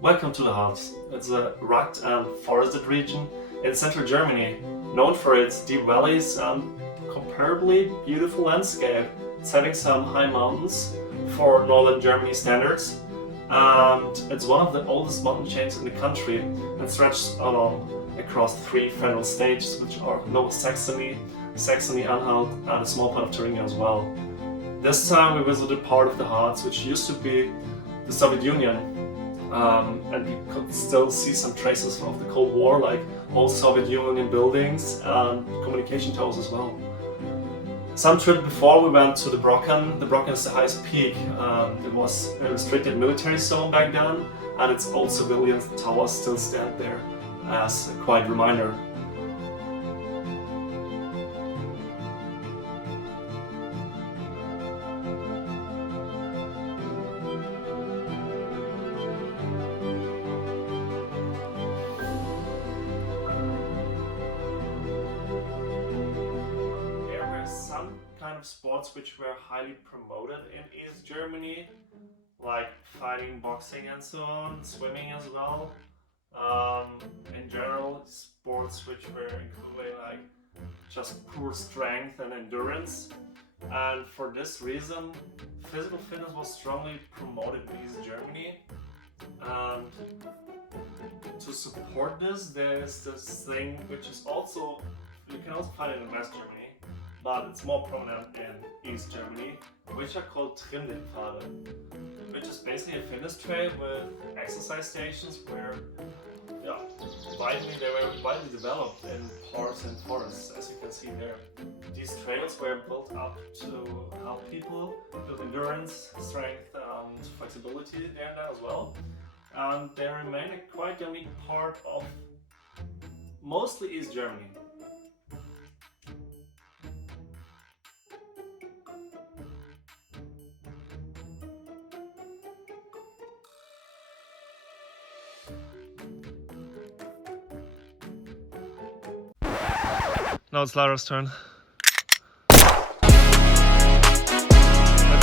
Welcome to the Harz. It's a rugged and forested region in central Germany, known for its deep valleys and comparably beautiful landscape. It's having some high mountains for northern Germany standards, and it's one of the oldest mountain chains in the country and stretches along across three federal states, which are Lower Saxony, Saxony-Anhalt, and a small part of Thuringia as well. This time we visited part of the Harz, which used to be the Soviet Union. And we could still see some traces of the Cold War, like old Soviet Union buildings and communication towers as well. Some trip before we went to the Brocken. The Brocken is the highest peak. It was a restricted military zone back then, and its old civilian towers still stand there as a quiet reminder. Some kind of sports which were highly promoted in East Germany, like fighting, boxing and so on, swimming as well. In general, sports which were including like just pure strength and endurance. And for this reason, physical fitness was strongly promoted in East Germany. And to support this, there is this thing which is also, you can also find it in West Germany, but it's more prominent in East Germany, which are called Trimmlichtpfade, which is basically a fitness trail with exercise stations where, they were widely developed in parks and forests, as you can see there. These trails were built up to help people with endurance, strength, and flexibility there and there as well. And they remain a quite unique part of mostly East Germany. Now it's Lara's turn. Let's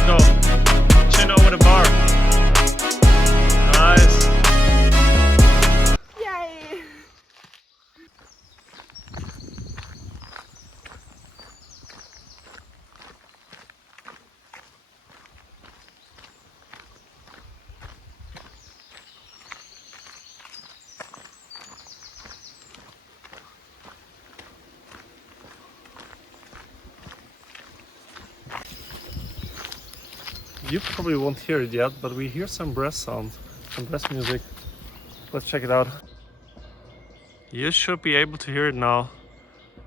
go. Chin over the bar. Nice. Yay! You probably won't hear it yet, but we hear some brass sound, some brass music. Let's check it out. You should be able to hear it now.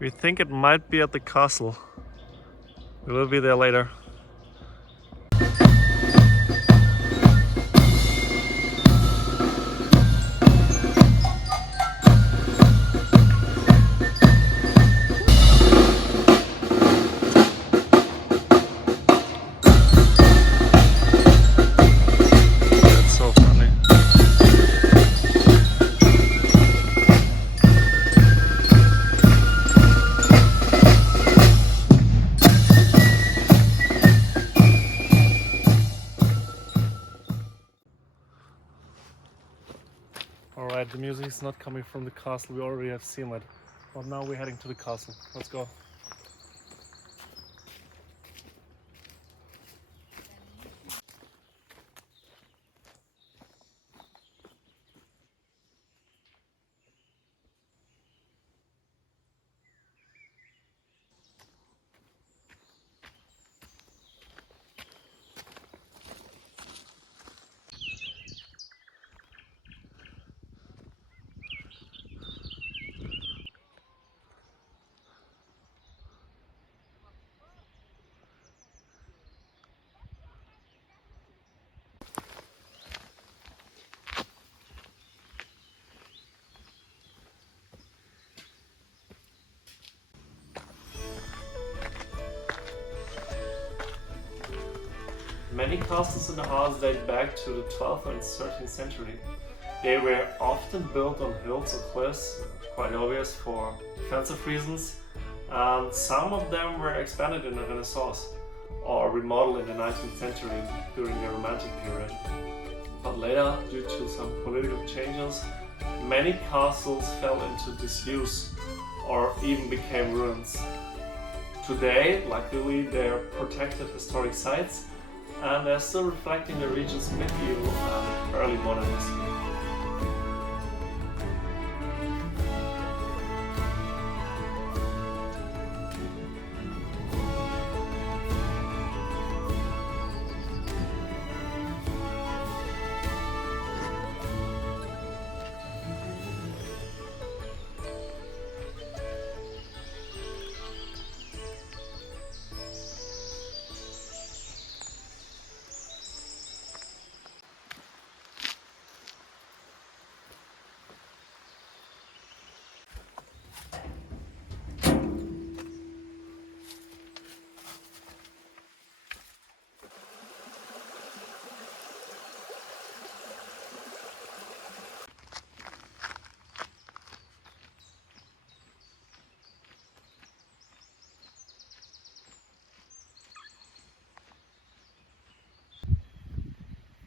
We think it might be at the castle. We will be there later. Alright, the music is not coming from the castle, we already have seen it. But now we're heading to the castle. Let's go. Many castles in the Harz date back to the 12th and 13th century. They were often built on hills or cliffs, quite obvious for defensive reasons, and some of them were expanded in the Renaissance or remodeled in the 19th century during the Romantic period. But later, due to some political changes, many castles fell into disuse or even became ruins. Today, luckily, they are protected historic sites and they're still reflecting the region's medieval and early modernism.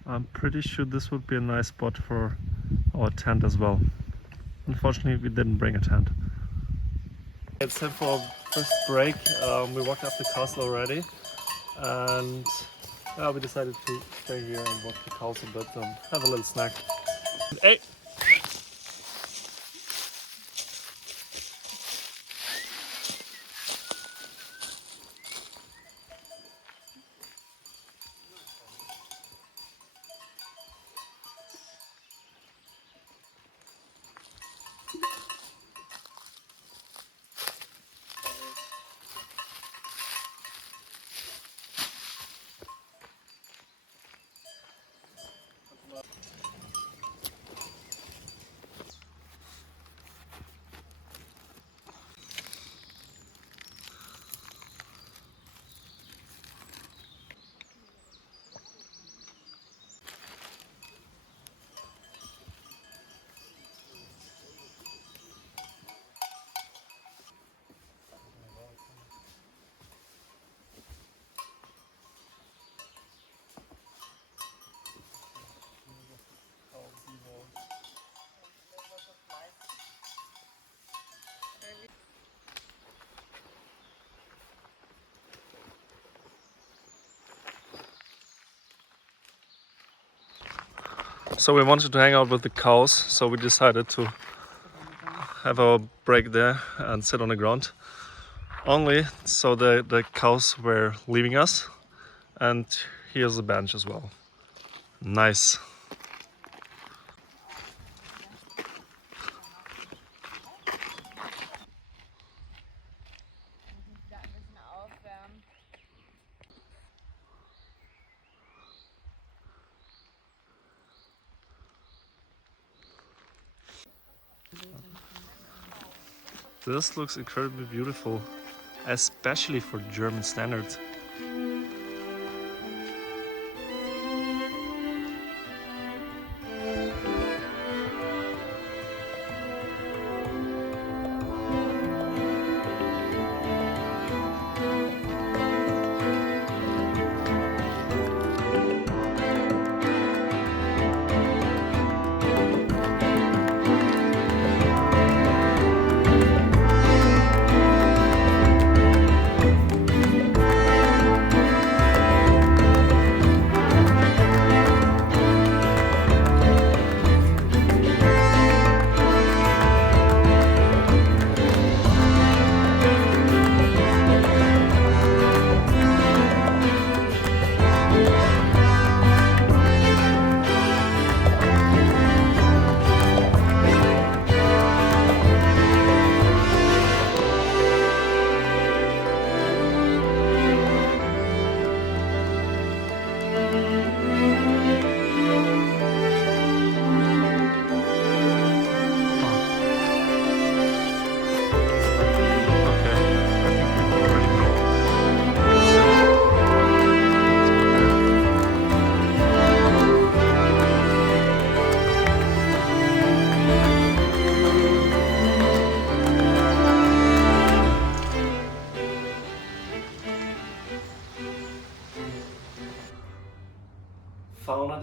I'm pretty sure this would be a nice spot for our tent as well. Unfortunately, we didn't bring a tent. It's time for our first break. We walked up the castle already, and we decided to stay here and watch the castle a bit and have a little snack. Hey! So we wanted to hang out with the cows, so we decided to have our break there and sit on the ground. Only so the cows were leaving us, and here's a bench as well. Nice. This looks incredibly beautiful, especially for German standards.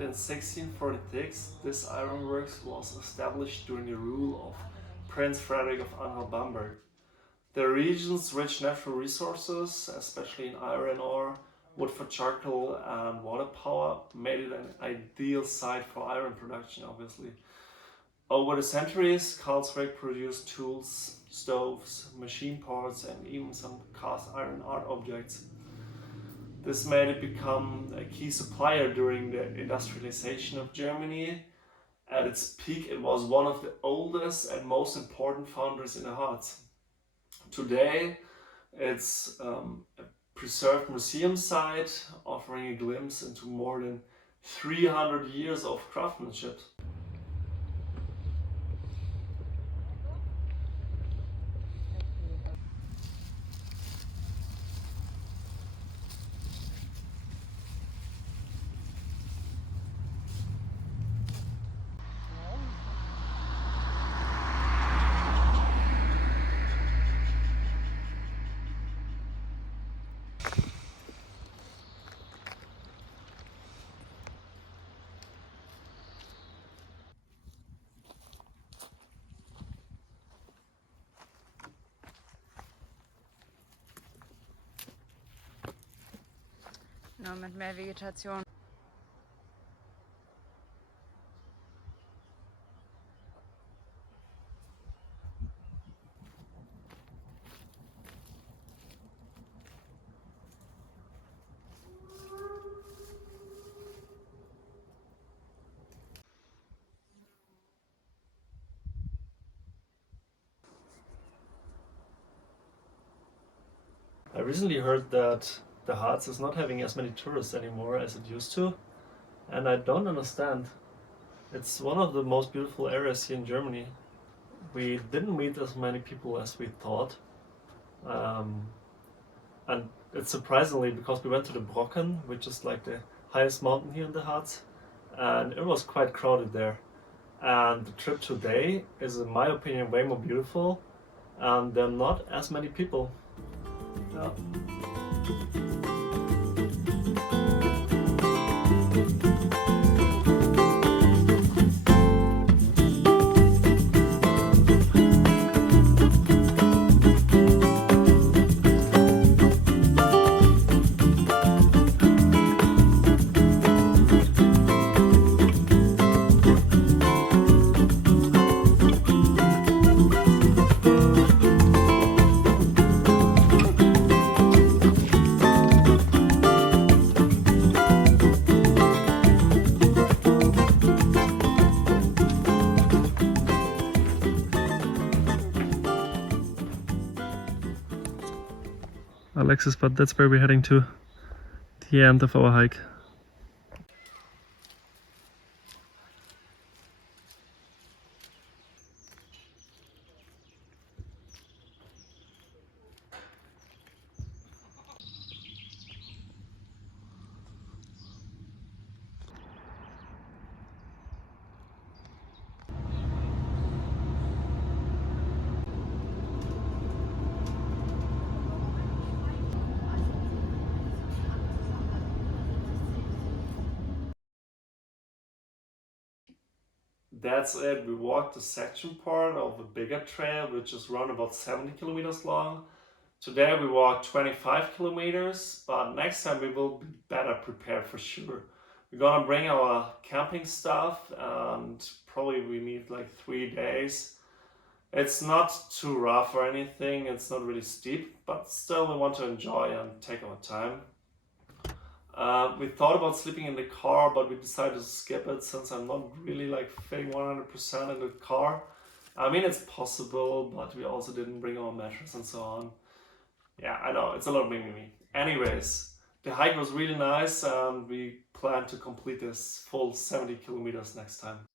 in 1646, this ironworks was established during the rule of Prince Frederick of Anhalt-Bamberg. The region's rich natural resources, especially in iron ore, wood for charcoal and water power, made it an ideal site for iron production, obviously. Over the centuries, Karlsruhe produced tools, stoves, machine parts, and even some cast iron art objects. This made it become a key supplier during the industrialization of Germany. At its peak, it was one of the oldest and most important foundries in the Harz. Today, it's a preserved museum site, offering a glimpse into more than 300 years of craftsmanship. Nur mit mehr Vegetation. I recently heard that the Harz is not having as many tourists anymore as it used to, and I don't understand. It's one of the most beautiful areas here in Germany. We didn't meet as many people as we thought, and it's surprisingly because we went to the Brocken, which is like the highest mountain here in the Harz, and it was quite crowded there. And the trip today is, in my opinion, way more beautiful, and there are not as many people. Yeah. Alexis, but that's where we're heading to, the end of our hike. That's it. We walked the section part of a bigger trail, which is around about 70 kilometers long. Today we walked 25 kilometers, but next time we will be better prepared for sure. We're gonna bring our camping stuff and probably we need like 3 days. It's not too rough or anything, it's not really steep, but still we want to enjoy and take our time. We thought about sleeping in the car, but we decided to skip it since I'm not really like fitting 100% in the car. I mean, it's possible, but we also didn't bring our mattress and so on. Yeah, I know, it's a lot of me. Anyways, the hike was really nice and we plan to complete this full 70 kilometers next time.